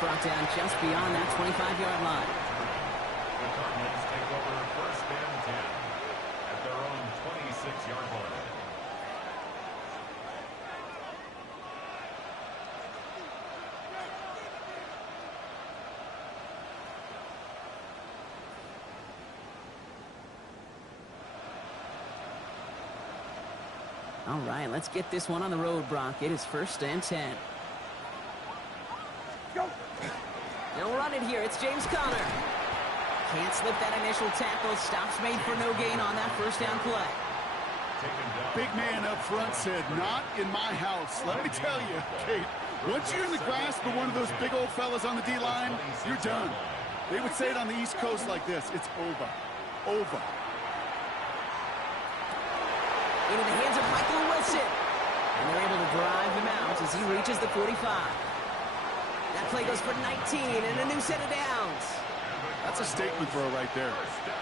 brought down just beyond that 25-yard line. The Cardinals take over first and 10 at their own 26-yard line. All right, let's get this one on the road, Brock. It is first and 10. Go. They'll run it here. It's James Conner. Can't slip that initial tackle. Stops made for no gain on that first down play. Big man up front said, not in my house. Let me tell you, Kate, once you're in the grasp of one of those big old fellas on the D-line, you're done. They would say it on the East Coast like this. It's over. Over. Into the hands of Michael Wilson. And they're able to drive him out as he reaches the 45. That play goes for 19 and a new set of downs. That's a statement throw right there.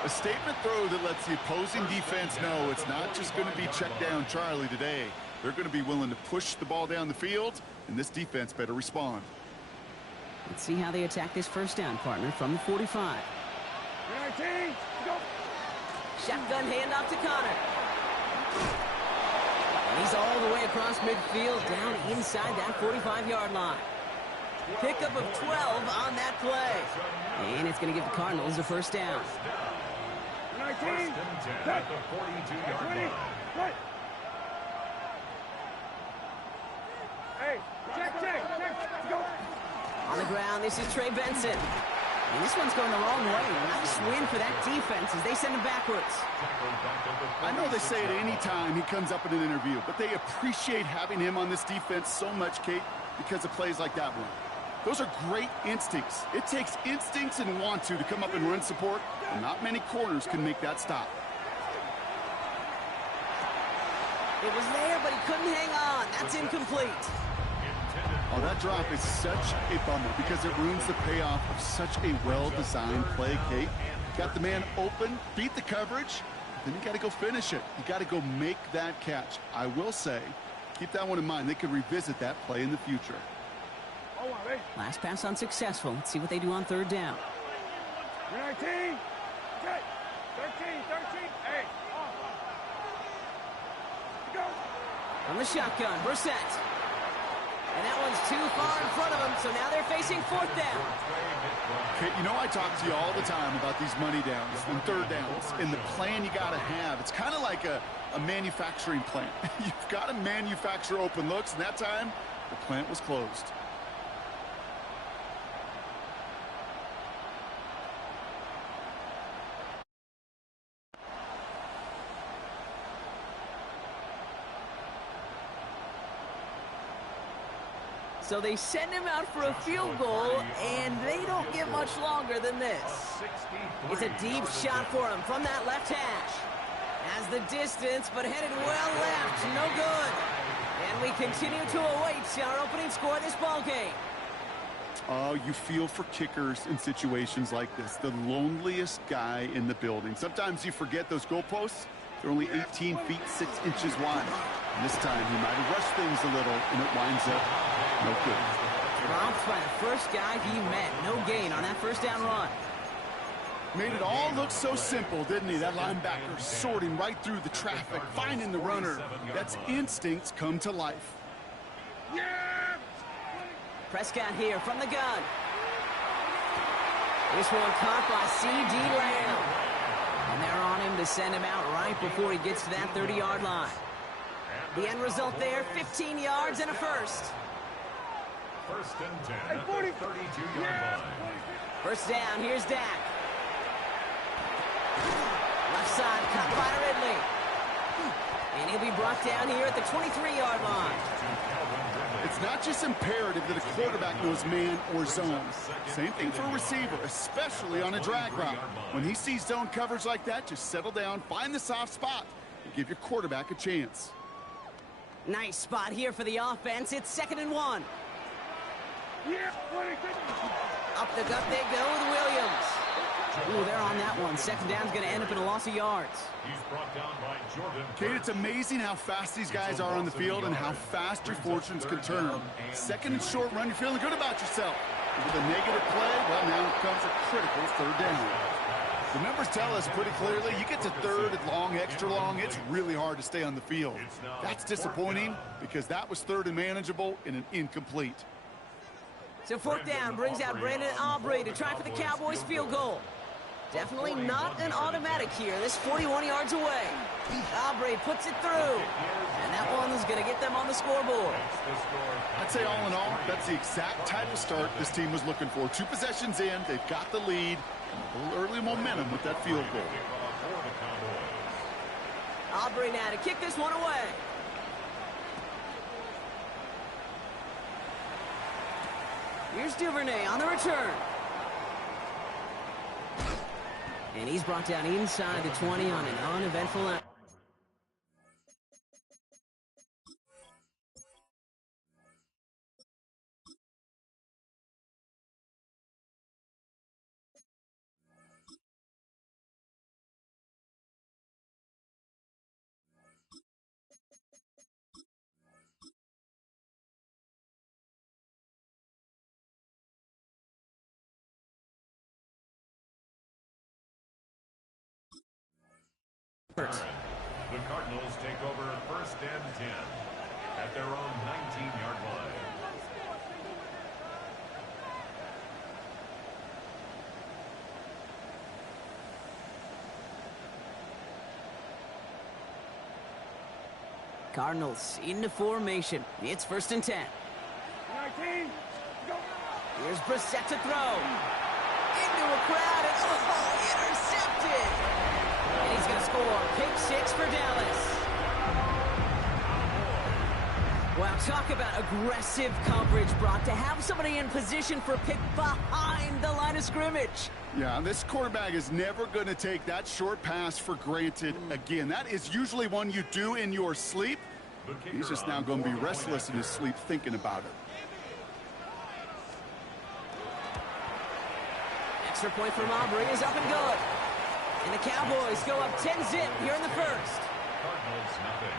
A statement throw that lets the opposing defense know it's not just going to be check down Charlie today. They're going to be willing to push the ball down the field, and this defense better respond. Let's see how they attack this first down, partner, from the 45. 19, go. Shotgun handoff to Conner. And he's all the way across midfield, down inside that 45-yard line. Pickup of 12 on that play. And it's going to give the Cardinals a first down. 19, First and 10 at the 42-yard line. Hey, check, go. On the ground, this is Trey Benson. And this one's going the wrong way. Nice win for that defense as they send him backwards. I know they say it any time he comes up in an interview, but they appreciate having him on this defense so much, Kate, because of plays like that one. Those are great instincts. It takes instincts and want to come up and run support, and not many corners can make that stop. It was there, but he couldn't hang on. That's incomplete. Oh, that drop is such a bummer because it ruins the payoff of such a well-designed play, Kate. Got the man open, beat the coverage, then you got to go finish it. You got to go make that catch. I will say, keep that one in mind. They could revisit that play in the future. Last pass unsuccessful. Let's see what they do on third down. 19, 13, hey. Go. From the shotgun, Brissett. And that one's too far in front of them, so now they're facing fourth down. Okay, you know I talk to you all the time about these money downs and third downs and the plan you got to have. It's kind of like a manufacturing plant. You've got to manufacture open looks, and that time the plant was closed. So they send him out for a field goal, and they don't get much longer than this. It's a deep shot for him from that left hash. Has the distance, but headed well left. No good. And we continue to await our opening score of this ball game. Oh, you feel for kickers in situations like this. The loneliest guy in the building. Sometimes you forget those goalposts. They're only 18 feet 6 inches wide. And this time he might have rushed things a little, and it winds up no good. Dropped by the first guy he met. No gain on that first down run. Made it all look so simple, didn't he? That linebacker sorting right through the traffic, finding the runner. That's instincts come to life. Yeah! Prescott here from the gun. This one caught by C.D. Lamb. And they're on him to send him out right before he gets to that 30-yard line. The end result there, 15 yards and a first. First and 10 at the 32-yard line. First down, here's Dak. Left side, cut by Ridley. And he'll be brought down here at the 23-yard line. It's not just imperative that a quarterback knows man or zone. Same thing for a receiver, especially on a drag route. When he sees zone coverage like that, just settle down, find the soft spot, and give your quarterback a chance. Nice spot here for the offense. It's 2nd and 1. Up the gut they go with Williams. Ooh, they're on that one. Second down's going to end up in a loss of yards. He's brought down by Jordan. Kate, it's amazing how fast these guys are on the field and how fast your fortunes can turn. Second and short run, you're feeling good about yourself. With a negative play, well, now comes a critical third down. The numbers tell us pretty clearly, you get to third and long, extra long, it's really hard to stay on the field. That's disappointing because that was third and manageable in an incomplete. So fourth down brings out Brandon Aubrey to try for the Cowboys field goal. Definitely not an automatic here. This 41 yards away. Aubrey puts it through. And that one is going to get them on the scoreboard. I'd say all in all, that's the exact type of start this team was looking for. 2 possessions in, they've got the lead. A little early momentum with that field goal. Aubrey now to kick this one away. Here's Duvernay on the return. And he's brought down inside the 20 on an uneventful out. The Cardinals take over first and 10 at their own 19-yard line. Cardinals into formation. It's first and 10. Here's Brissett to throw. Into a crowd and intercepted. And he's going to score. Pick 6 for Dallas. Wow, talk about aggressive coverage, Brock. To have somebody in position for a pick behind the line of scrimmage. Yeah, and this quarterback is never going to take that short pass for granted again. That is usually one you do in your sleep. He's just now going to be restless in his sleep thinking about it. Extra point from Aubrey is up and good. And the Cowboys go up 10-zip here in the first. Cardinals nothing.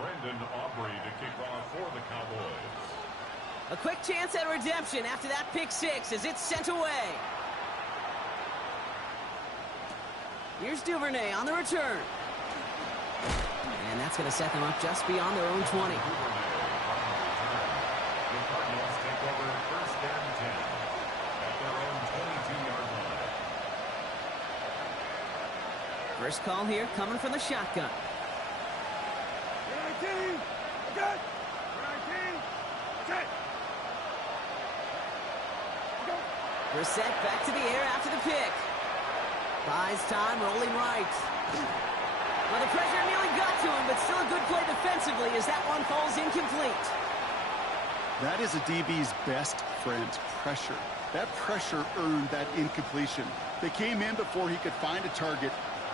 Brandon Aubrey to kick off for the Cowboys. A quick chance at redemption after that pick 6 as it's sent away. Here's Duvernay on the return. And that's going to set them up just beyond their own 20. The Cardinals take over first and 10 at their own 22-yard line. First call here coming from the shotgun. Brissett back to the air after the pick. Buys time, rolling right. Well, the pressure nearly got to him, but still a good play defensively as that one falls incomplete. That is a DB's best friend, pressure. That pressure earned that incompletion. They came in before he could find a target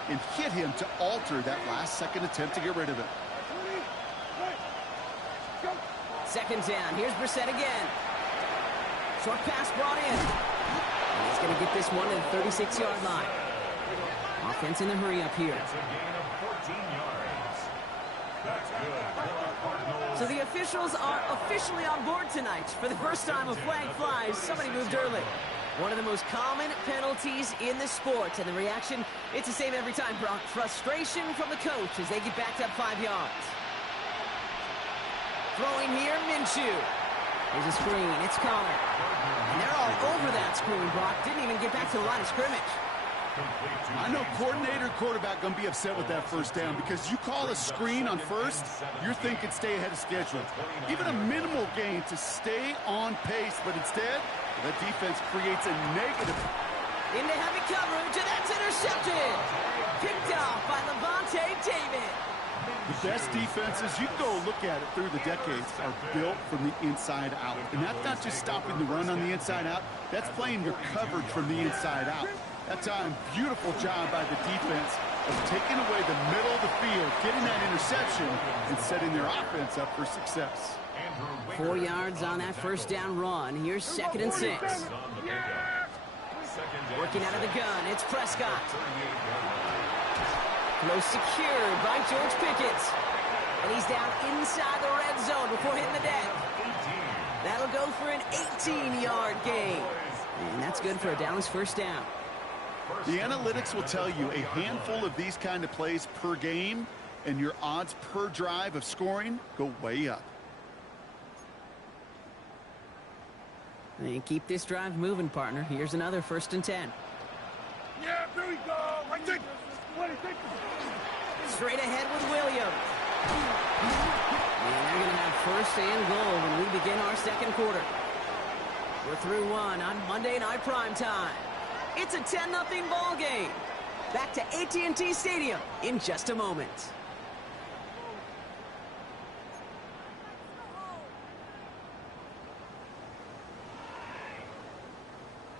and hit him to alter that last-second attempt to get rid of it. Second down. Here's Brissett again. Short pass brought in. And he's going to get this one to the 36-yard line. Offense in the hurry-up here. It's a gain of 14 yards. That's good. So the officials are officially on board tonight. For the first time a flag flies, somebody moved early. One of the most common penalties in the sport. And the reaction, it's the same every time, Brock. Frustration from the coach as they get backed up 5 yards. Throwing here, Minshew. There's a screen. It's Connor. And they're all over that screen, Brock. Didn't even get back to the line of scrimmage. I know coordinator quarterback going to be upset with that first down because you call a screen on first, you're thinking stay ahead of schedule. Even a minimal gain to stay on pace, but instead, that defense creates a negative. Into heavy coverage, and that's intercepted. Picked off by Levante David. The best defenses, you go look at it through the decades, are built from the inside out. And that's not just stopping the run on the inside out, that's playing your coverage from the inside out. That time, beautiful job by the defense of taking away the middle of the field, getting that interception, and setting their offense up for success. 4 yards on that first down run. Here's 2nd and 6. Working out of the gun, it's Prescott. Throw secured by George Pickens. And he's down inside the red zone before hitting the deck. That'll go for an 18-yard gain. And that's good for a Dallas first down. The analytics will tell you a handful of these kind of plays per game, and your odds per drive of scoring go way up. And keep this drive moving, partner. Here's another 1st and 10. Yeah, there we go. Right there. Straight ahead with Williams. And they're going to have 1st and goal when we begin our 2nd quarter. We're through 1 on Monday Night Primetime. It's a 10-0 ball game. Back to AT&T Stadium in just a moment.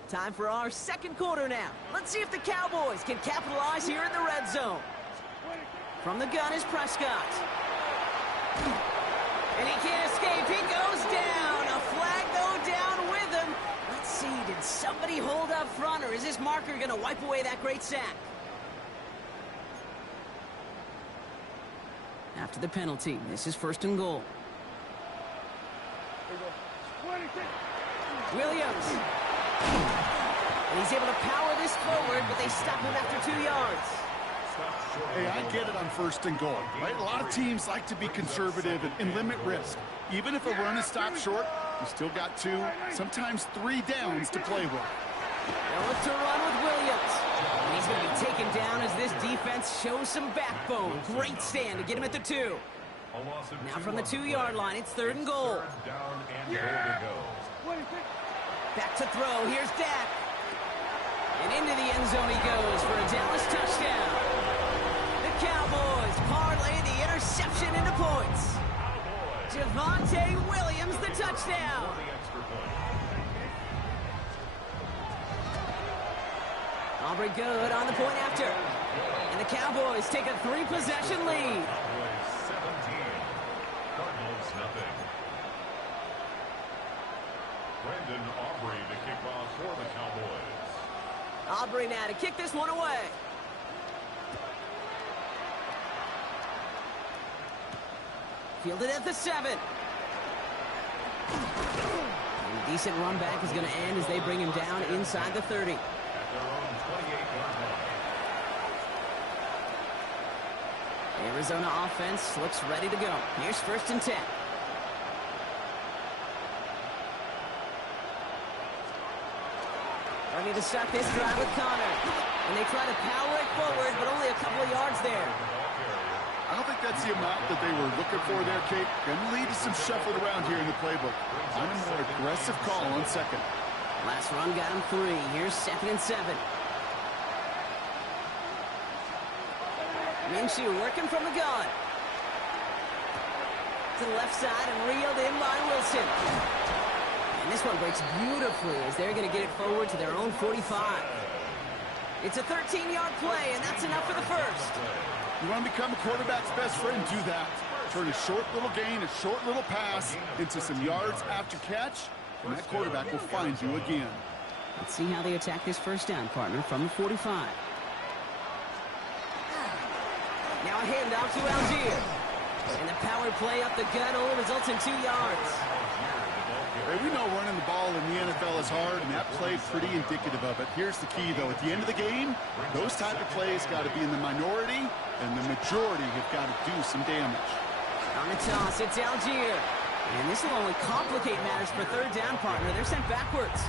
Time for our 2nd quarter now. Let's see if the Cowboys can capitalize here in the red zone. From the gun is Prescott. And he can't escape. He goes down. A flag go down with him. Let's see, did somebody hold up front, or is this marker going to wipe away that great sack? After the penalty, this is 1st and goal. Williams. And he's able to power this forward, but they stop him after 2 yards. Hey, I get it on 1st and goal, right? A lot of teams like to be conservative and limit risk. Even if a run is stopped short, you still got 2, sometimes 3 downs to play with. They'll look to run with Williams. And he's going to be taken down as this defense shows some backbone. Great stand to get him at the 2. Now from the 2-yard line, it's 3rd and goal. Back to throw. Here's Dak. And into the end zone he goes for a Dallas touchdown. The Cowboys parlay the interception into points. Javonte Williams, the touchdown. Aubrey good on the point after. And the Cowboys take a 3-possession lead. Cardinals nothing. Brandon Aubrey to kick off for the Cowboys. Aubrey now to kick this one away. Fielded at the 7. And a decent run back is going to end as they bring him down inside the 30. At their own 28-yard line. Arizona offense looks ready to go. Here's 1st and 10. Ready to start this drive with Connor. And they try to power it forward, but only a couple of yards there. I don't think that's the amount that they were looking for there, Kate. Going to lead to some shuffled around here in the playbook. On a more aggressive call on 2nd. Last run got him 3. Here's 2nd and 7. Minshew working from the gun. To the left side and reeled in by Wilson. And this one breaks beautifully as they're going to get it forward to their own 45. It's a 13-yard play, and that's enough for the 1st. You want to become a quarterback's best friend, do that. Turn a short little gain, a short little pass into some yards after catch, and that quarterback will find you again. Let's see how they attack this 1st down, partner, from the 45. Now a handoff to Algier. And the power play up the gut only results in 2 yards. Hey, we know running the ball in the NFL is hard, and that play pretty indicative of it. Here's the key, though. At the end of the game, those type of plays got to be in the minority, and the majority have got to do some damage. On the toss, it's Algier. And this will only complicate matters for 3rd down, partner. They're sent backwards.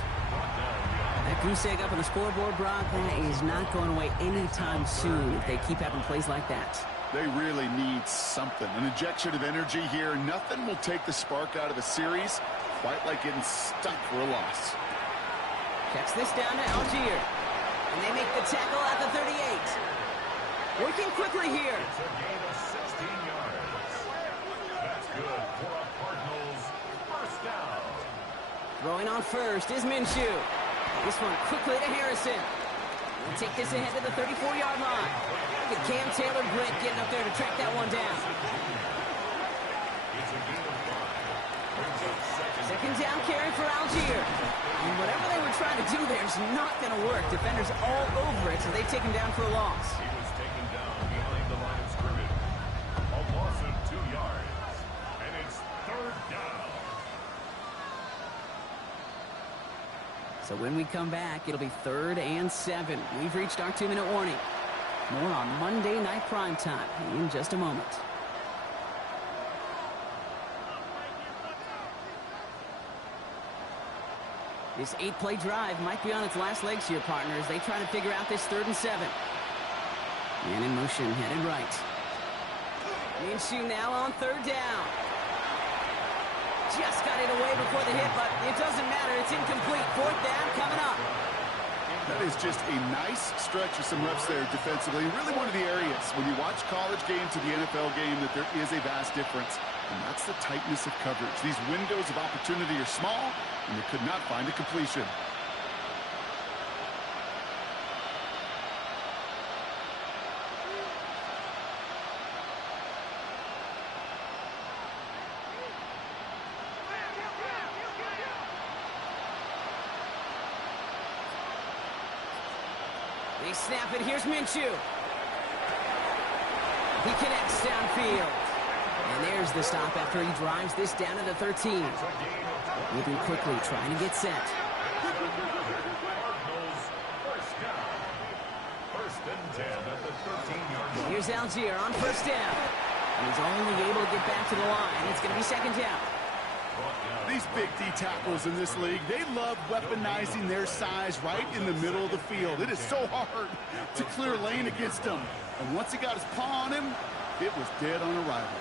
That goose egg up on the scoreboard, Brock, that is not going away anytime soon if they keep having plays like that. They really need something. An injection of energy here. Nothing will take the spark out of a series quite like getting stuck for a loss. Checks this down to Algier. And they make the tackle at the 38. Working quickly here. It's a gain of 16 yards. That's good for a Cardinals first down. Throwing on first is Minshew. This one quickly to Harrison. We'll take this ahead to the 34-yard line. Look at Cam Taylor-Britt getting up there to track that one down. It's a gain of 5. Second down carry for Algier. And whatever they were trying to do there is not going to work. Defenders all over it, so they take him down for a loss. He was taken down behind the line of scrimmage. A loss of 2 yards. And it's third down. So when we come back, it'll be 3rd and 7. We've reached our 2-minute warning. More on Monday Night Primetime in just a moment. This 8-play drive might be on its last legs here, partners. They try to figure out this 3rd and 7. Man in motion, headed right. Minshew now on 3rd down. Just got it away before the hit, but it doesn't matter. It's incomplete. 4th down coming up. That is just a nice stretch of some reps there defensively. Really one of the areas when you watch college game to the NFL game that there is a vast difference. And that's the tightness of coverage. These windows of opportunity are small, and they could not find a completion. They snap it. Here's Minshew. He connects downfield. And there's the stop after he drives this down to the 13. Moving quickly, trying to get set. Cardinals first down. 1st and 10 at the 13-yard line. Here's Algier on 1st down. And he's only able to get back to the line. It's going to be 2nd down. These big D tackles in this league, they love weaponizing their size right in the middle of the field. It is so hard to clear lane against them. And once he got his paw on him, it was dead on arrival.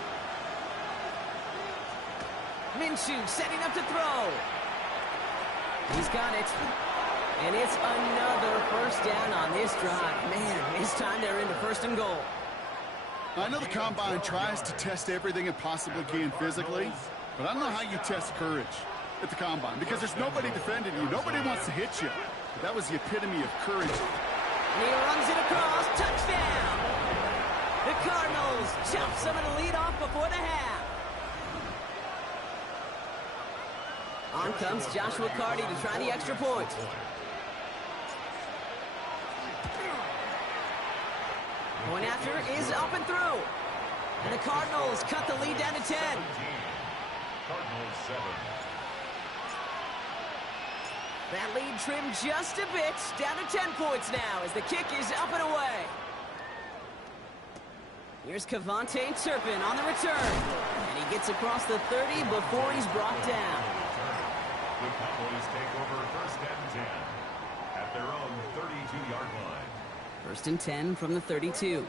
Minshew setting up to throw. He's got it. And it's another 1st down on this drive. Man, this time they're into 1st and goal. I know the Combine tries to test everything it possibly can physically, but I don't know how you test courage at the Combine because there's nobody defending you. Nobody wants to hit you. But that was the epitome of courage. And he runs it across. Touchdown! The Cardinals chop some of the lead off before the half. On comes Joshua Carty to try the extra point. Point after is up and through. And the Cardinals cut the lead down to 10. Cardinals 7. That lead trimmed just a bit, down to 10 points now as the kick is up and away. Here's Kevontae Turpin on the return. And he gets across the 30 before he's brought down. The Cowboys take over 1st and 10 at their own 32-yard line. 1st and 10 from the 32.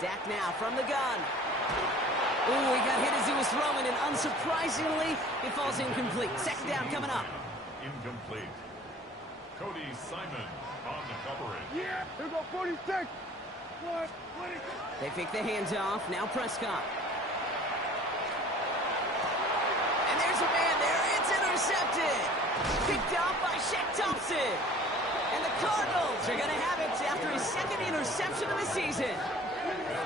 Dak now from the gun. Ooh, he got hit as he was throwing, and unsurprisingly, it falls incomplete. 2nd down coming up. Incomplete. Cody Simon on the coverage. Yeah, here go 46. What? They pick the hands off. Now Prescott. And there's a man there. It's intercepted. Picked off by Shaq Thompson. And the Cardinals are going to have it after his 2nd interception of the season.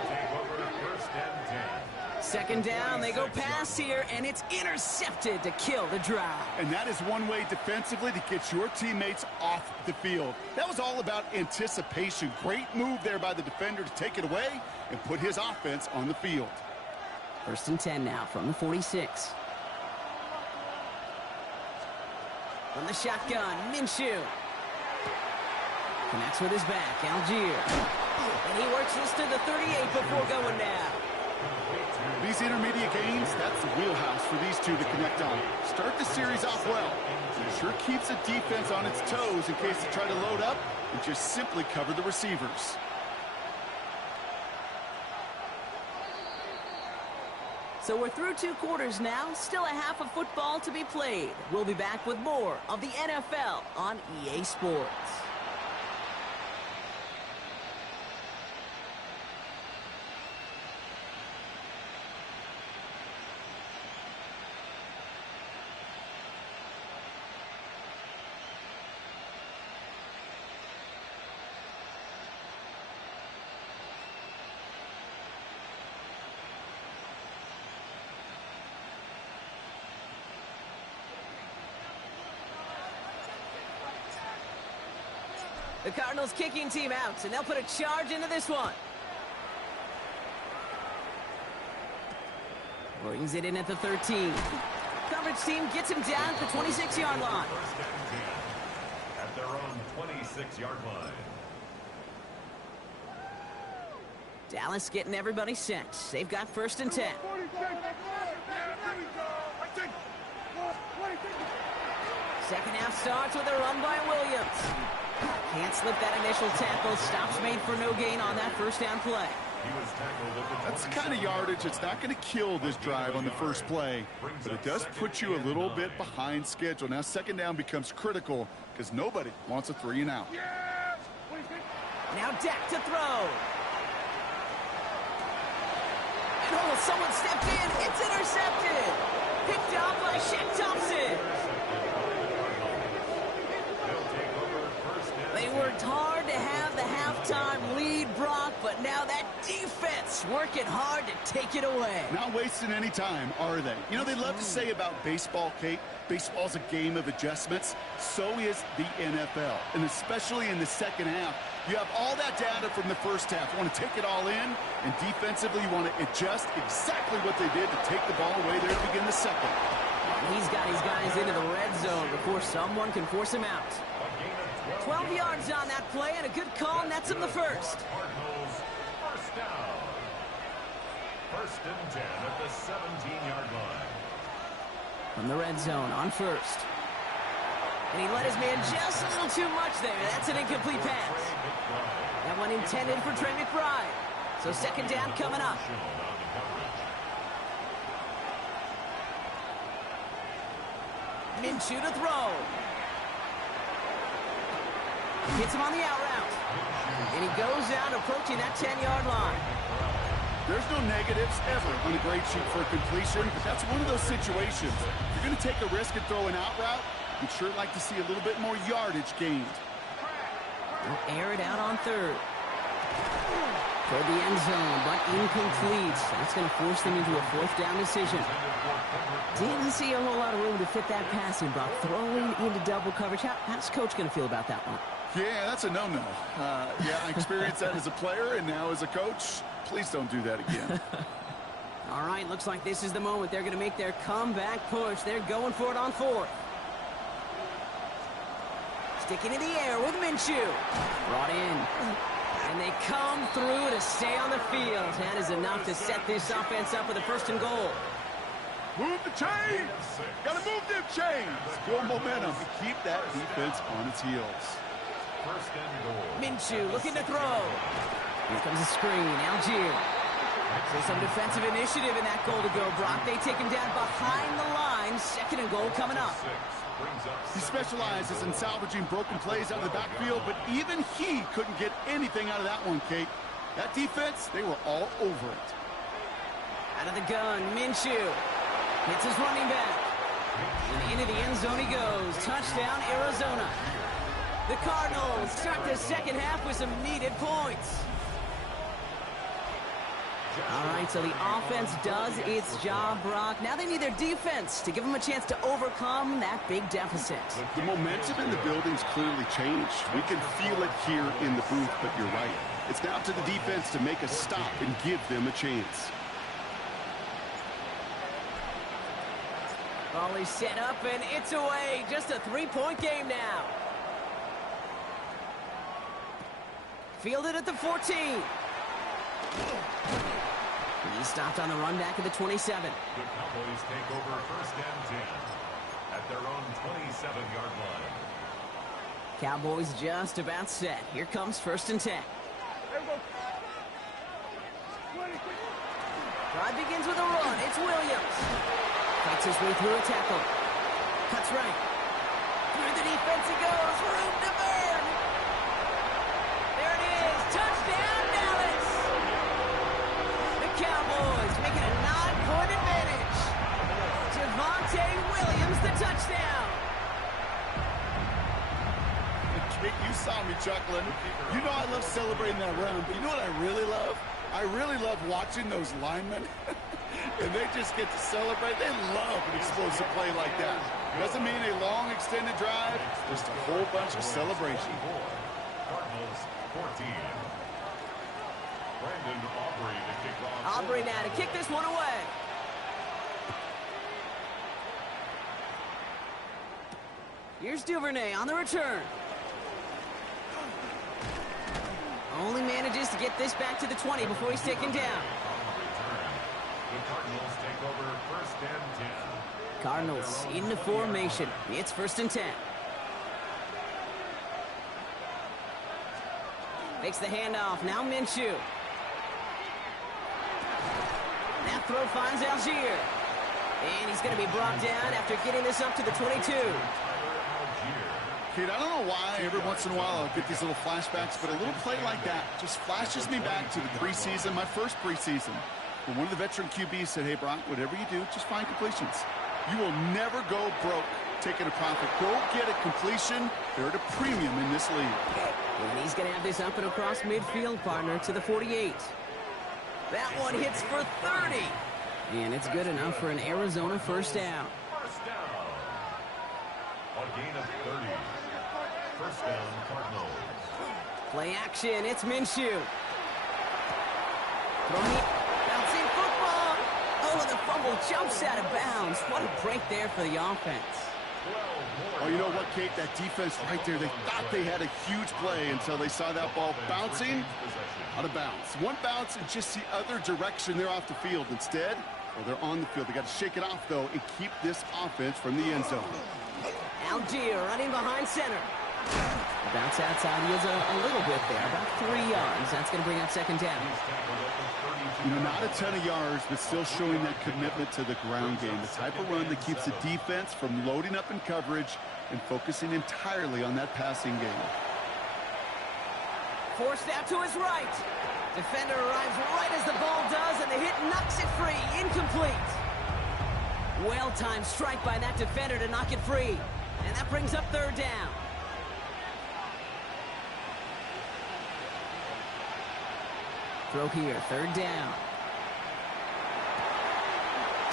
Take over 1st and 10. 2nd down, they go pass here, and it's intercepted to kill the drive. And that is one way defensively to get your teammates off the field. That was all about anticipation. Great move there by the defender to take it away and put his offense on the field. 1st and 10 now from the 46. From the shotgun, Minshew. Connects with his back, Algier. And he works this to the 38 before going down. These intermediate games, that's the wheelhouse for these two to connect on. Start the series off well. It sure keeps the defense on its toes in case they try to load up and just simply cover the receivers. So we're through 2 quarters now, still a half of football to be played. We'll be back with more of the NFL on EA Sports. The Cardinals kicking team out, and they'll put a charge into this one. Brings it in at the 13. Coverage team gets him down at the 26-yard line. First and 10 at their own 26-yard line. Dallas getting everybody set. They've got first and 10. Second half starts with a run by Williams. Can't slip that initial tackle. Stops made for no gain on that first down play. He was tackled at the That's the kind of yardage it's not going to kill this drive on the first play, but it does put you a little bit behind schedule. Now second down becomes critical because nobody wants a 3 and out. Now Dak to throw. And oh, someone stepped in. It's intercepted. Picked up by Shaq Thompson. They worked hard to have the halftime lead, Brock, but now that defense working hard to take it away. Not wasting any time, are they? You know, they love to say about baseball, Kate, baseball's a game of adjustments. So is the NFL, and especially in the second half. You have all that data from the first half. You want to take it all in, and defensively you want to adjust exactly what they did to take the ball away there to begin the second. He's got his guys into the red zone before someone can force him out. 12 yards on that play, and a good call nets him the first. Cardinals first down. First and 10 at the 17-yard line. From the red zone on first. And he let his man just a little too much there. That's an incomplete pass. That one intended for Trey McBride. So second down coming up. Minshew to throw. Hits him on the out route. And he goes out approaching that 10-yard line. There's no negatives ever on a grade sheet for a completion, but that's one of those situations. If you're going to take a risk and throw an out route, you'd sure like to see a little bit more yardage gained. They'll air it out on third. Toward the end zone, but incomplete. That's going to force them into a fourth down decision. Didn't see a whole lot of room to fit that passing, but throwing into double coverage. How's Coach going to feel about that one? Yeah, that's a no-no. Yeah, I experienced that as a player and now as a coach. Please don't do that again. All right, looks like this is the moment. They're going to make their comeback push. They're going for it on fourth. Sticking in the air with Minshew. Brought in. And they come through to stay on the field. That is enough to set this offense up with a first and goal. Move the chains! Gotta move them chains! Build momentum to keep that defense on its heels. First and goal. Minshew looking to throw. Here comes a screen. Algier. So some defensive initiative in that goal to go, Brock. They take him down behind the line. Second and goal coming up. He specializes in salvaging broken plays out of the backfield, but even he couldn't get anything out of that one, Kate. That defense, they were all over it. Out of the gun, Minshew hits his running back. And into the end zone he goes. Touchdown, Arizona. The Cardinals start the second half with some needed points. All right, so the offense does its job, Brock. Now they need their defense to give them a chance to overcome that big deficit. The momentum in the building's clearly changed. We can feel it here in the booth, but you're right. It's now to the defense to make a stop and give them a chance. Ball is set up, and it's away. Just a three-point game now. Fielded at the 14. He stopped on the run back at the 27. The Cowboys take over first and 10 at their own 27-yard line. Cowboys just about set. Here comes first and 10. Drive begins with a run. It's Williams. Fights his way through a tackle. Cuts right. Through the defense he goes. Room to burn. There it is. Touchdown, Dallas. The Cowboys making a 9-point advantage. Javonte Williams, the touchdown. You saw me chuckling. You know I love celebrating that run, but you know what I really love? I really love watching those linemen. And they just get to celebrate. They love an explosive play like that. Doesn't mean a long extended drive, just a whole bunch of celebration. Cardinals 14. Brandon Aubrey to kick off. Aubrey now to kick this one away. Here's Duvernay on the return. Only manages to get this back to the 20 before he's taken down. The Cardinals take over first and 10. Cardinals into formation. It's first and 10. Makes the handoff. Now Minshew. That throw finds Algier. And he's going to be brought down after getting this up to the 22. Kid, I don't know why every once in a while I'll get these little flashbacks, but a little play like that just flashes me back to the preseason, my first preseason. When one of the veteran QBs said, hey, Brock, whatever you do, just find completions. You will never go broke taking a profit. Go get a completion. They're at a premium in this league. And he's going to have this up and across midfield, partner, to the 48. That one hits for 30. And it's good enough for an Arizona first down. First down. A gain of 30. First down, Cardinals. Play action. It's Minshew. Bouncing football. Oh, and the fumble jumps out of bounds. What a break there for the offense. Oh, you know what, Kate? That defense right there, they thought they had a huge play until they saw that ball bouncing out of bounds. One bounce and just the other direction they're off the field. Instead, well, they're on the field. They got to shake it off, though, and keep this offense from the end zone. Algier running behind center. The bounce outside. He is a little bit there, about 3 yards. That's going to bring up second down. You know, not a ton of yards, but still showing that commitment to the ground game. The type of run that keeps the defense from loading up in coverage and focusing entirely on that passing game. Forced out to his right. Defender arrives right as the ball does, and the hit knocks it free. Incomplete. Well-timed strike by that defender to knock it free. And that brings up third down. Throw here, third down.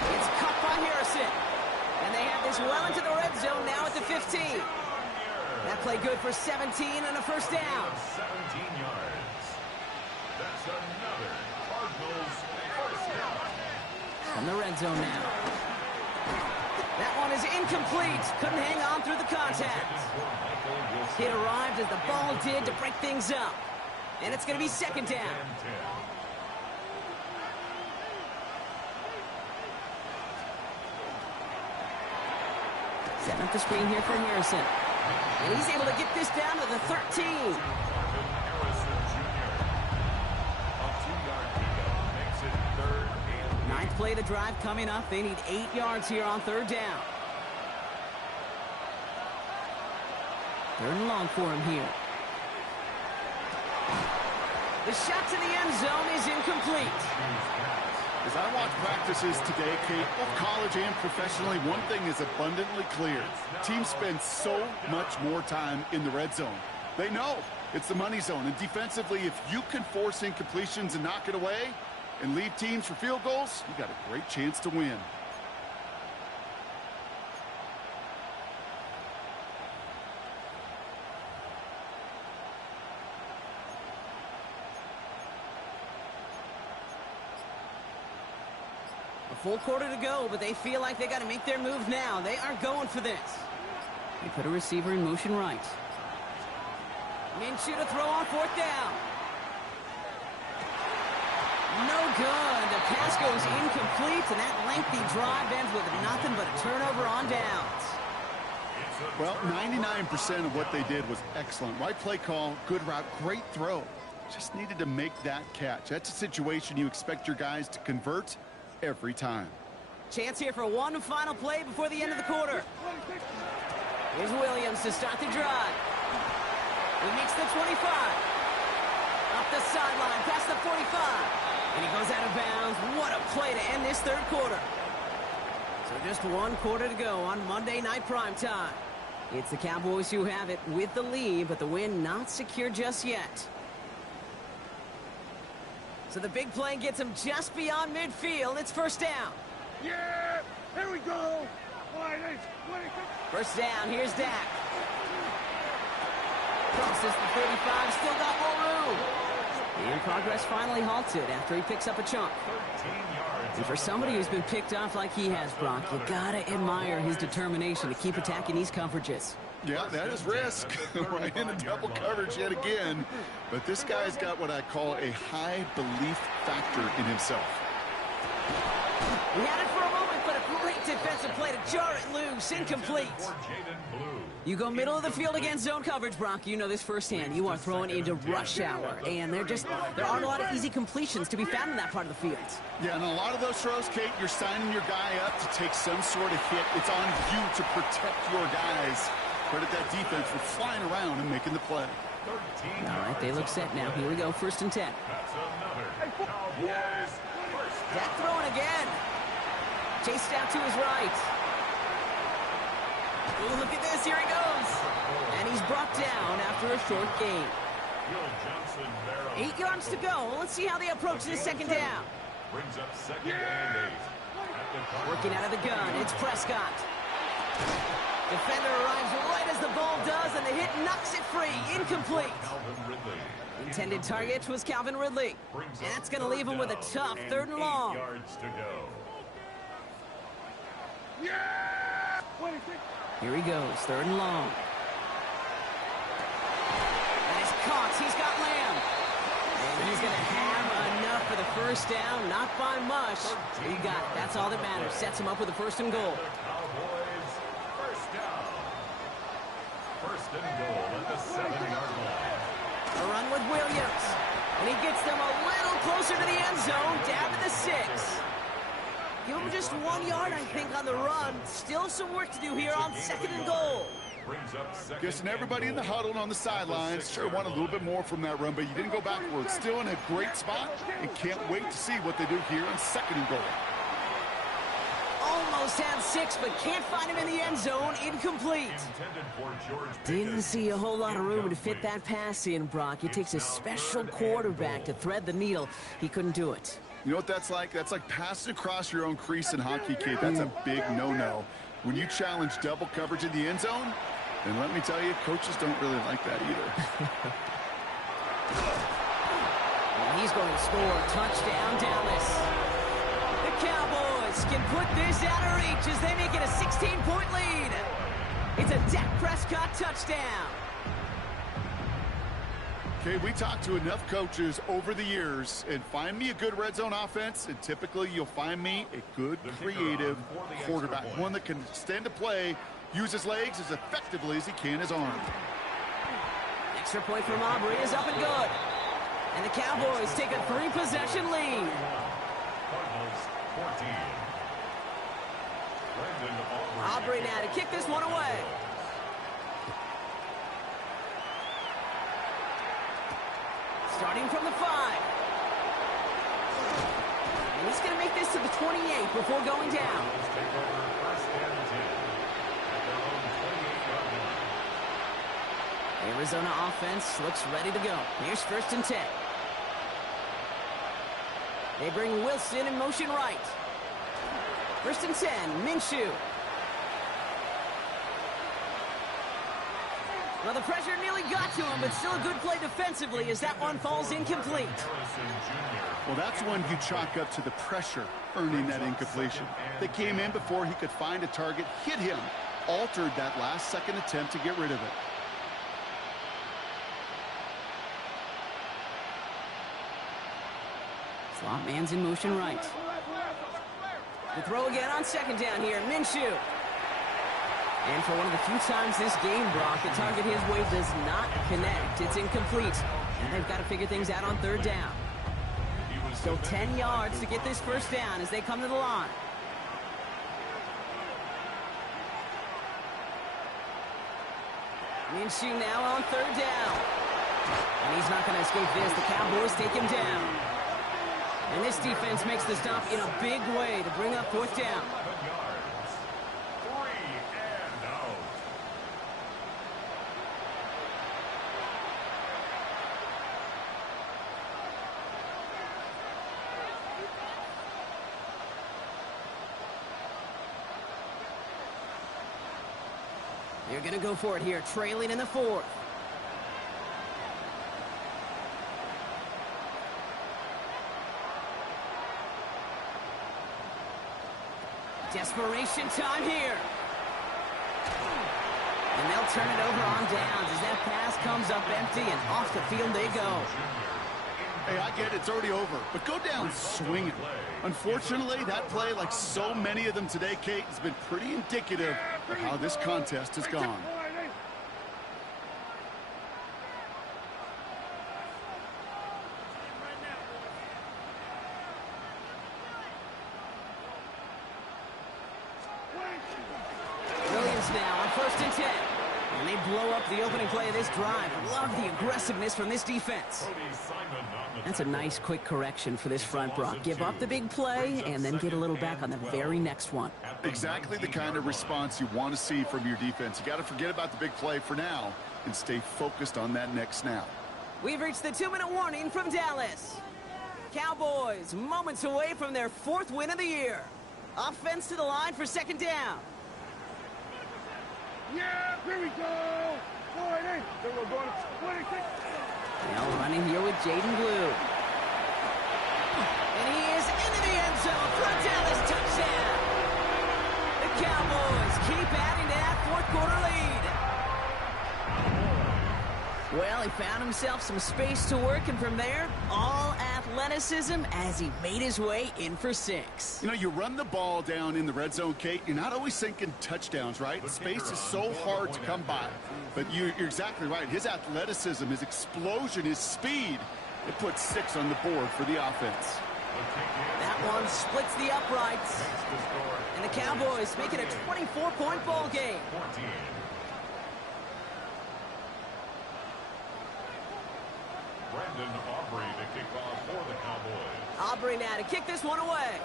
It's cut by Harrison. And they have this well into the red zone now at the 15. That play good for 17 and a first down. 17 yards. That's another Cardinals first down. From the red zone now. That one is incomplete. Couldn't hang on through the contact. It arrived as the ball did to break things up. And it's going to be second down. Setting up the screen here for Harrison. And he's able to get this down to the 13. Harrison Jr. A 2-yard pickup makes it third and 8. Ninth play of the drive coming up. They need 8 yards here on third down. Third and long for him here. The shot to the end zone is incomplete. As I watch practices today, Kate, both college and professionally, one thing is abundantly clear. Teams spend so much more time in the red zone. They know it's the money zone. And defensively, if you can force incompletions and knock it away and leave teams for field goals, you got a great chance to win. Full quarter to go, but they feel like they got to make their move now. They are going for this. They put a receiver in motion right. Minshew to throw on fourth down. No good. The pass goes incomplete, and that lengthy drive ends with nothing but a turnover on downs. Well, 99% of what they did was excellent. Right play call, good route, great throw. Just needed to make that catch. That's a situation you expect your guys to convert every time. Chance here for one final play before the end of the quarter. Here's Williams to start the drive. He makes the 25. Up the sideline, past the 45. And he goes out of bounds. What a play to end this third quarter. So just one quarter to go on Monday Night Primetime. It's the Cowboys who have it with the lead, but the win not secure just yet. So the big play gets him just beyond midfield. It's first down. Yeah! Here we go! First down, here's Dak. Crosses the 35, still got more room. And progress finally halted after he picks up a chunk. And for somebody who's been picked off like he has, Brock, you gotta admire his determination to keep attacking these coverages. Yeah, that is risk. Right into double coverage yet again. But this guy's got what I call a high belief factor in himself. He had it for a moment, but a great defensive play to jar it loose. Incomplete. You go middle of the field against zone coverage, Brock. You know this firsthand. You are throwing into rush hour, and there aren't a lot of easy completions to be found in that part of the field. Yeah, and a lot of those throws, Kate, you're signing your guy up to take some sort of hit. It's on you to protect your guys. Credit that defense for flying around and making the play. All right, they look set now. Here we go, 1st and 10. That throwing again. Chased out to his right. Ooh, look at this. Here he goes. And he's brought down after a short gain. 8 yards to go. Let's see how they approach this 2nd down. Brings up 2nd and 8. Working out of the gun. It's Prescott. Defender arrives right as the ball does, and the hit knocks it free. Incomplete. Intended target was Calvin Ridley. And that's going to leave him with a tough 3rd and long. Here he goes, 3rd and long. And it's caught. He's got Lamb. And he's going to have enough for the 1st down. Not by much. He got it. That's all that matters. Sets him up with a 1st and goal. First and goal at the 7-yard line. A run with Williams. And he gets them a little closer to the end zone, down to the 6. Give him just 1 yard, I think, on the run. Still some work to do here on 2nd and goal. Guessing everybody in the huddle and on the sidelines sure want a little bit more from that run, but you didn't go backwards. Still in a great spot, and can't wait to see what they do here on 2nd and goal. Almost had 6, but can't find him in the end zone. Incomplete. Didn't see a whole lot of room to fit that pass in, Brock. It takes a special quarterback to thread the needle. He couldn't do it. You know what that's like? That's like passing across your own crease in hockey, kid. That's a big no-no. When you challenge double coverage in the end zone, then let me tell you, coaches don't really like that either. And he's going to score. Touchdown, Dallas. The Cowboys can put this out of reach as they make it a 16-point lead. It's a Dak Prescott touchdown. Okay, we talked to enough coaches over the years, and find me a good red zone offense, and typically you'll find me a good, creative quarterback, one that can stand to play, use his legs as effectively as he can his arm. Extra point from Aubrey is up and good. And the Cowboys take a 3-possession lead. Aubrey now to kick this one away. Starting from the 5. And he's going to make this to the 28 before going down. Arizona offense looks ready to go. Here's 1st and 10. They bring Wilson in motion right. 1st and 10, Minshew. Well, the pressure nearly got to him, but still a good play defensively as that one falls incomplete. Well, that's one you chalk up to the pressure earning that incompletion. They came in before he could find a target, hit him, altered that last-second attempt to get rid of it. Slot man's in motion right. The throw again on 2nd down here, Minshew. And for one of the few times this game, Brock, the target his way does not connect. It's incomplete. And they've got to figure things out on 3rd down. Still 10 yards to get this 1st down as they come to the line. Minshew now on 3rd down. And he's not going to escape this. The Cowboys take him down. And this defense makes the stop in a big way to bring up 4th down. They're going to go for it here, trailing in the 4th. Desperation time here. And they'll turn it over on downs as that pass comes up empty and off the field they go. Hey, I get it, it's already over, but go down swinging. Unfortunately, that play, like so many of them today, Kate, has been pretty indicative of how this contest has gone. Williams now on 1st and 10. And they blow up the opening play of this drive. Love the aggressiveness from this defense. That's a nice quick correction for this front, Brock. Give up the big play and then get a little back on the very next one. Exactly the kind of response you want to see from your defense. You got to forget about the big play for now and stay focused on that next snap. We've reached the 2-minute warning from Dallas. Cowboys moments away from their 4th win of the year. Offense to the line for 2nd down. Yeah, here we go. 40. Then we're going to 26. Now running here with Jaden Blue. And he is into the end zone for a Dallas touchdown. The Cowboys keep adding to that 4th quarter lead. Well, he found himself some space to work, and from there, all athleticism as he made his way in for 6. You know, you run the ball down in the red zone, Kate, you're not always thinking touchdowns, right? Space is so hard to come by. But you're exactly right. His athleticism, his explosion, his speed, it puts 6 on the board for the offense. That one splits the uprights. And the Cowboys make it a 24-point ball game. Brandon Aubrey to kick off for the Cowboys. Aubrey now to kick this one away.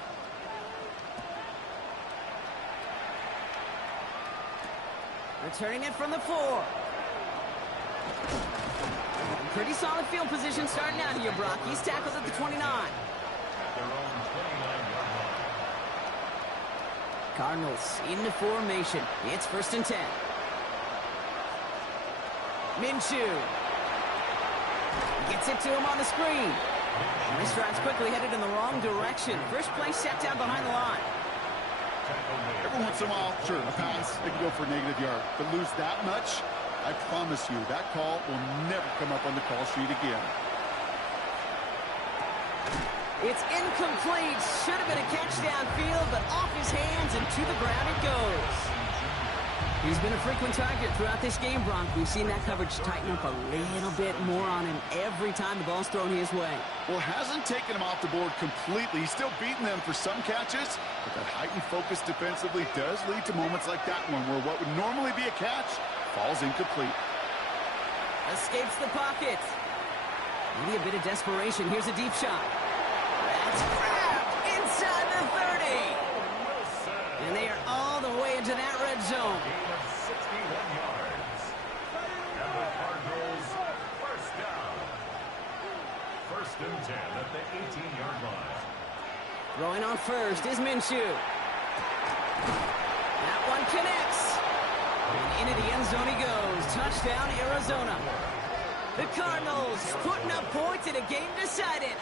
Returning it from the 4. Pretty solid field position starting out here, Brock. He's tackled at the 29. At their own 29-yard line. Cardinals into formation. It's 1st and 10. Minshew gets it to him on the screen. And this drive's quickly headed in the wrong direction. First play set down behind the line. Every once in a while, sure, a pass, they can go for a negative yard. But lose that much, I promise you, that call will never come up on the call sheet again. It's incomplete. Should have been a catch downfield, but off his hands and to the ground it goes. He's been a frequent target throughout this game, Bronk. We've seen that coverage tighten up a little bit more on him every time the ball's thrown his way. Well, hasn't taken him off the board completely. He's still beating them for some catches, but that heightened focus defensively does lead to moments like that one where what would normally be a catch falls incomplete. Escapes the pocket. Maybe a bit of desperation. Here's a deep shot. That's grabbed inside the 30. And they are all the way into that red zone. Gain of 61 yards. And the Cardinals first down. 1st and 10 at the 18-yard line. Throwing on first is Minshew. That one connects. And into the end zone he goes. Touchdown, Arizona. The Cardinals putting up points in a game decided.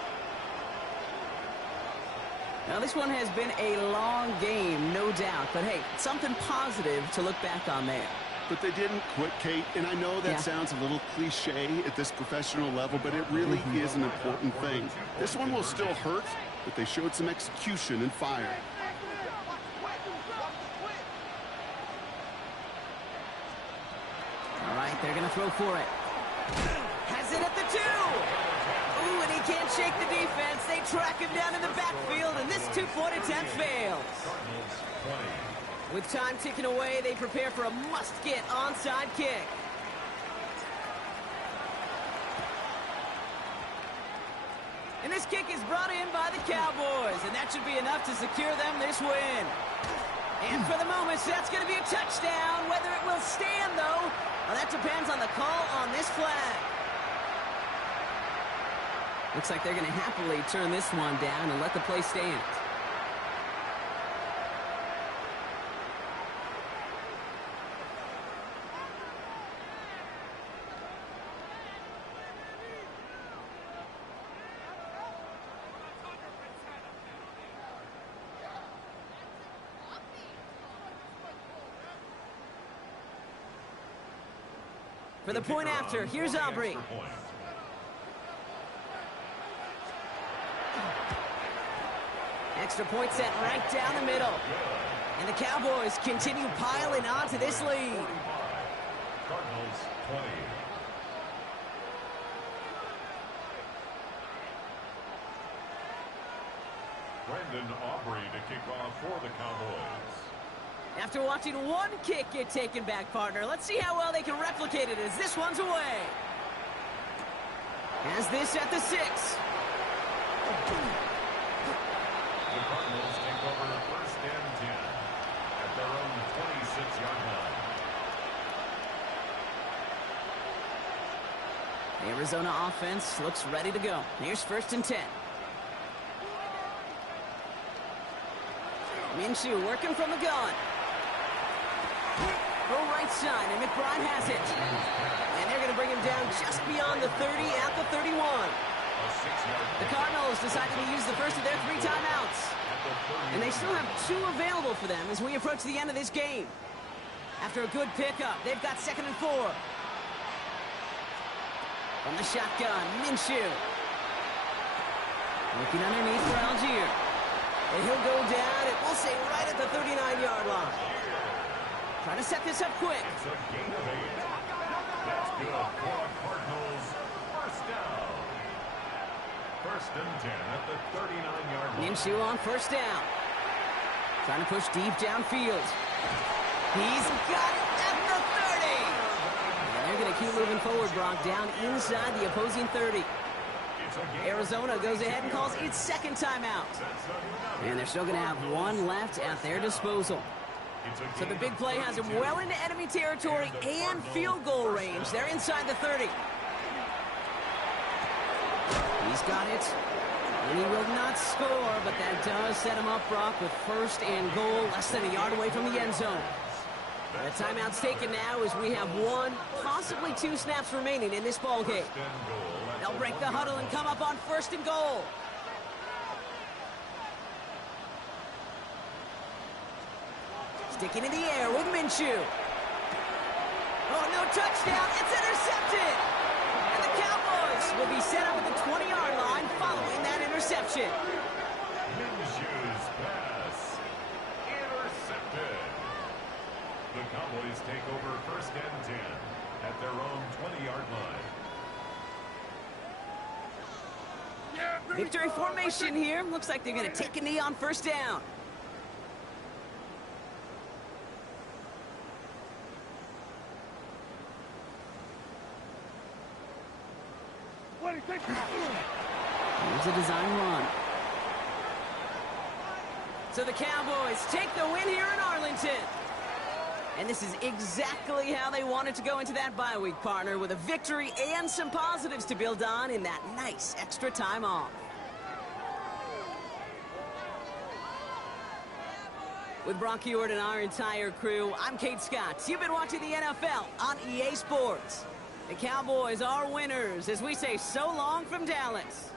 Now, this one has been a long game, no doubt. But, hey, something positive to look back on there. But they didn't quit, Kate, and I know that sounds a little cliche at this professional level, but it really is an important thing. This one will still hurt, but they showed some execution and fire. All right, they're going to throw for it. Has it at the 2. Ooh, and he can't shake the defense. They track him down in the backfield, and this 2-point attempt fails. With time ticking away, they prepare for a must-get onside kick. And this kick is brought in by the Cowboys, and that should be enough to secure them this win. And for the moment, that's going to be a touchdown. Whether it will stand, though, well, that depends on the call on this flag. Looks like they're going to happily turn this one down and let the play stand. For the point after, here's Aubrey. Extra point set right down the middle. And the Cowboys continue piling on to this lead. Cardinals 20. Brandon Aubrey to kick off for the Cowboys. After watching one kick get taken back, partner, let's see how well they can replicate it as this one's away. As this at the 6. The Cardinals take over first and 10 at their own 26-yard line. The Arizona offense looks ready to go. Here's first and 10. Minshew working from the gun. Go right side, and McBride has it. And they're going to bring him down just beyond the 30 at the 31. The Cardinals decided to use the first of their 3 timeouts. And they still have 2 available for them as we approach the end of this game. After a good pickup, they've got 2nd and 4. From the shotgun, Minshew. Looking underneath for Algier. And he'll go down, and we'll say right at the 39-yard line. Trying to set this up quick. It's a gain of 8. That's good for the Cardinals. First down. First and 10 at the 39-yard line. Minshew on first down. Trying to push deep downfield. He's got it at the 30. And they're going to keep moving forward, Brock, down inside the opposing 30. Arizona goes ahead and calls its 2nd timeout. And they're still going to have 1 left at their disposal. So the big play has him well into enemy territory and field goal range. They're inside the 30. He's got it. And he will not score, but that does set him up, Brock, with first and goal, less than a yard away from the end zone. The timeout's taken now as we have 1, possibly 2 snaps remaining in this ball game. They'll break the huddle and come up on first and goal. Sticking in the air with Minshew. Oh, no touchdown. It's intercepted. And the Cowboys will be set up at the 20-yard line following that interception. Minshew's pass intercepted. The Cowboys take over first and 10 at their own 20-yard line. Victory formation here. Looks like they're going to take a knee on first down. Here's a design run. So the Cowboys take the win here in Arlington. And this is exactly how they wanted to go into that bye week, partner, with a victory and some positives to build on in that nice extra time off. With Brock Huard and our entire crew, I'm Kate Scott. You've been watching the NFL on EA Sports. The Cowboys are winners as we say so long from Dallas.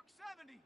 Mark 70.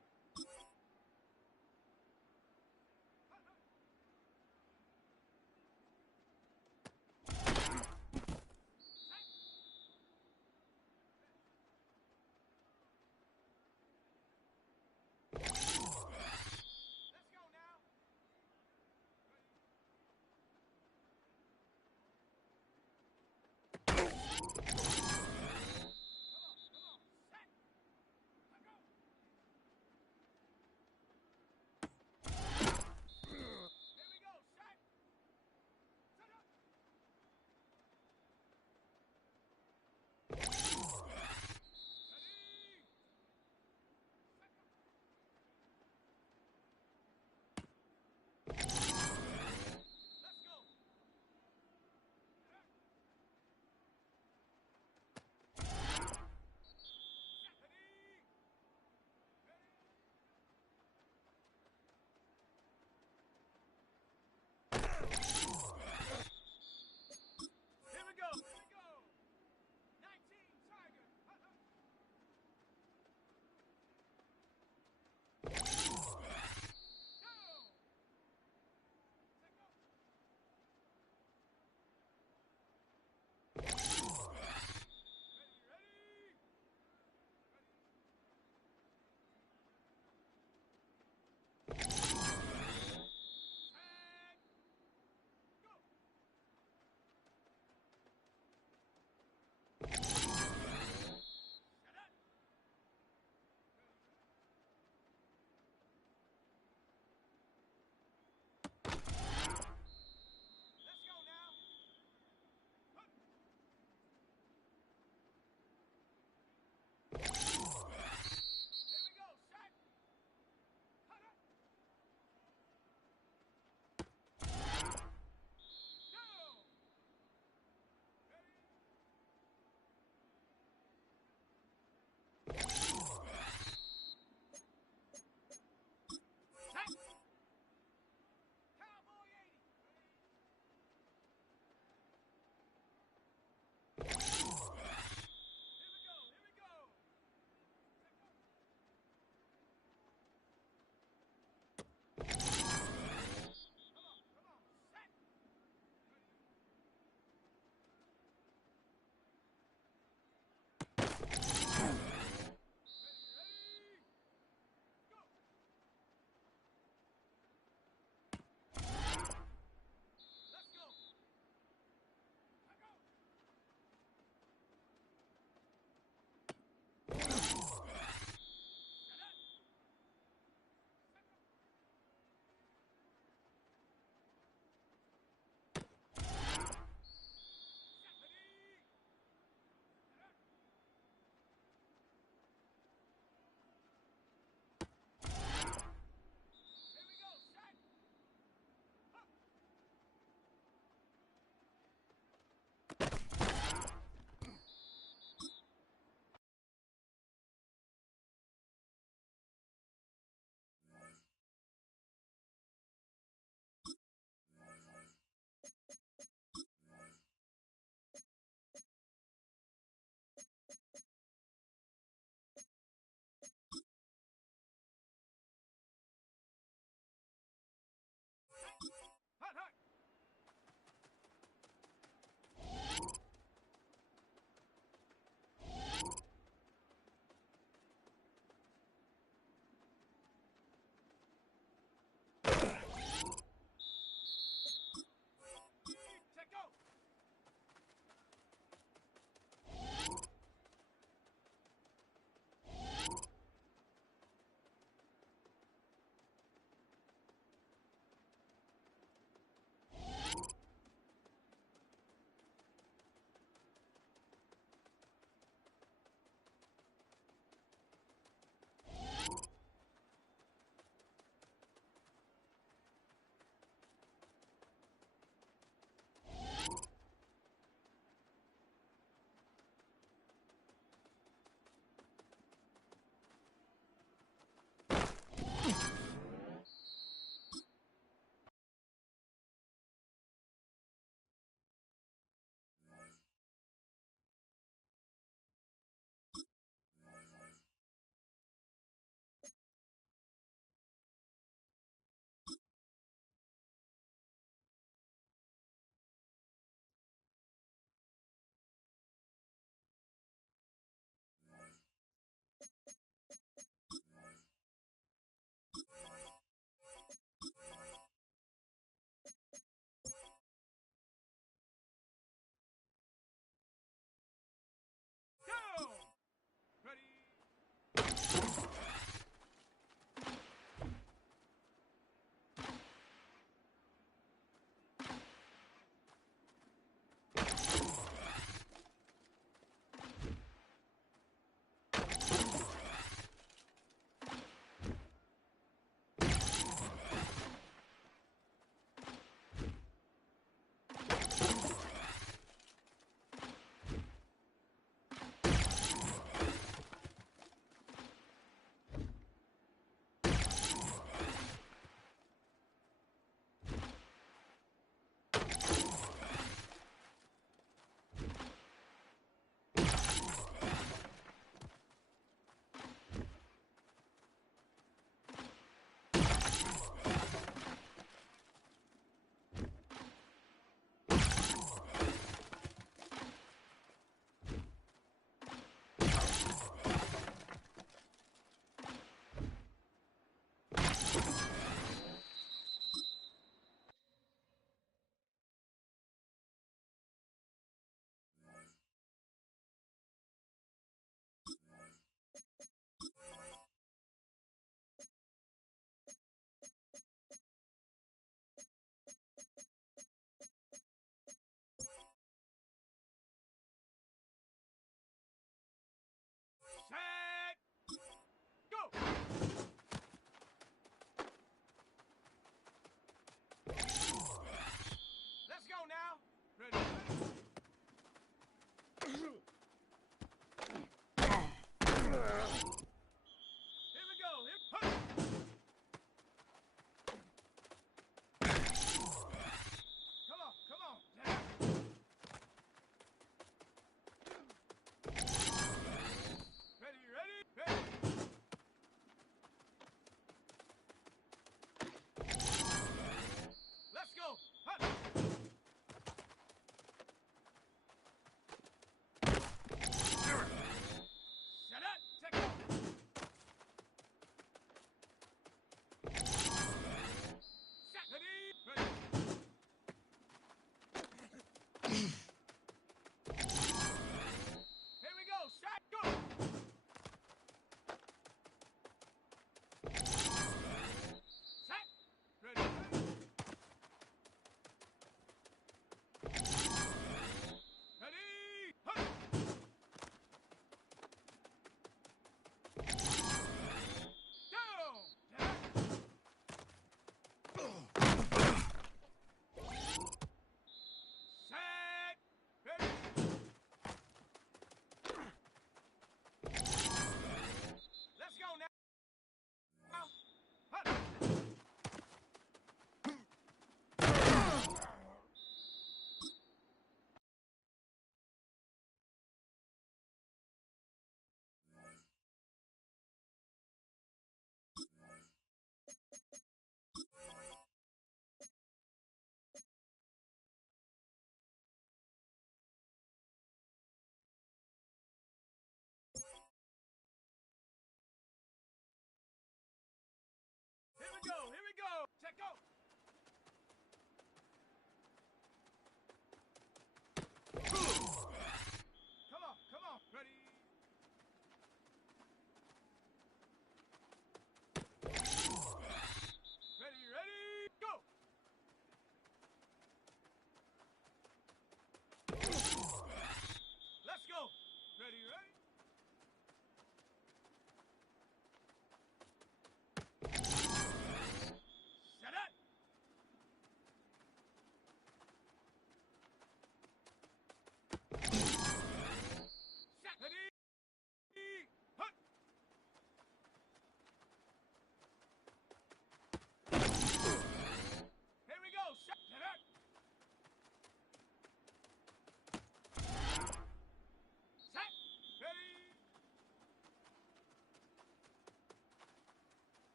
go. Here we go. Check out.